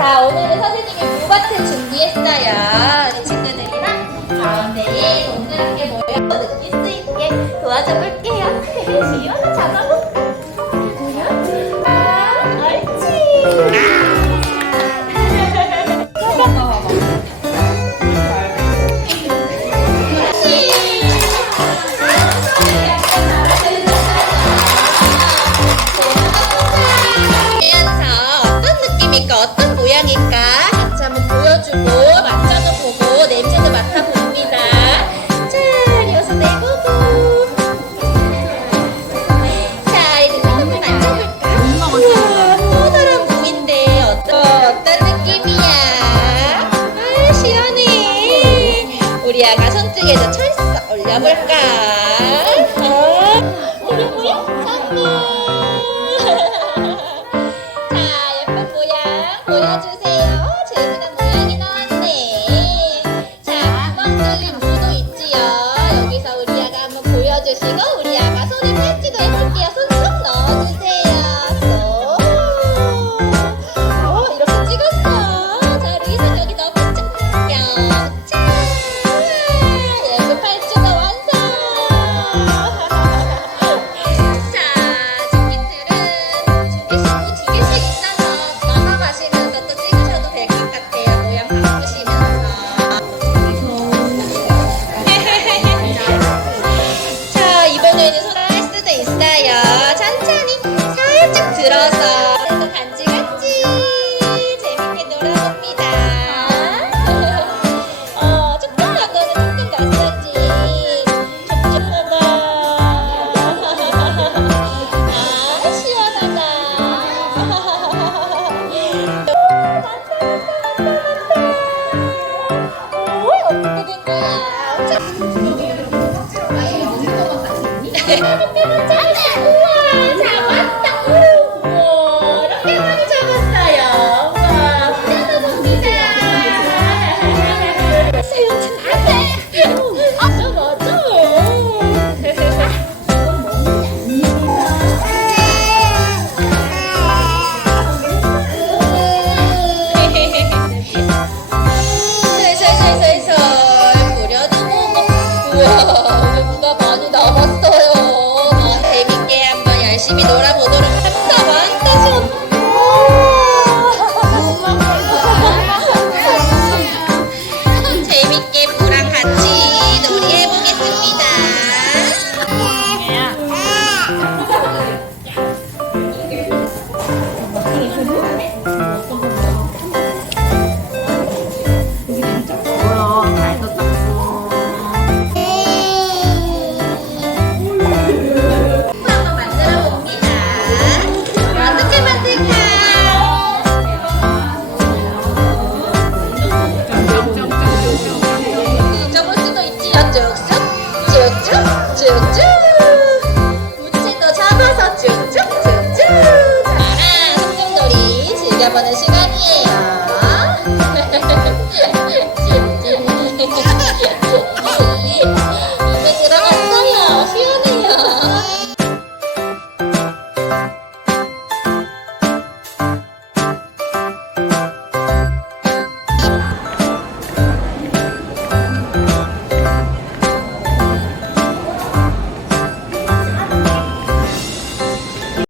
자, 오늘은 선생님이 뭐 물밭을 준비했어요. 우리 친구들이랑 가운데에 동그란 게 모여서 느낄 수 있게 도와줘 볼게요. 시원한 자전거. 여기에다 철사 올려볼까? 어? 우리 모양 성공! 자, 예쁜 모양 보여주세요. 재미난 모양이 나왔네. 자, 구멍 뚫린 무도 있지요. 哎，你们别打架。しみドラボ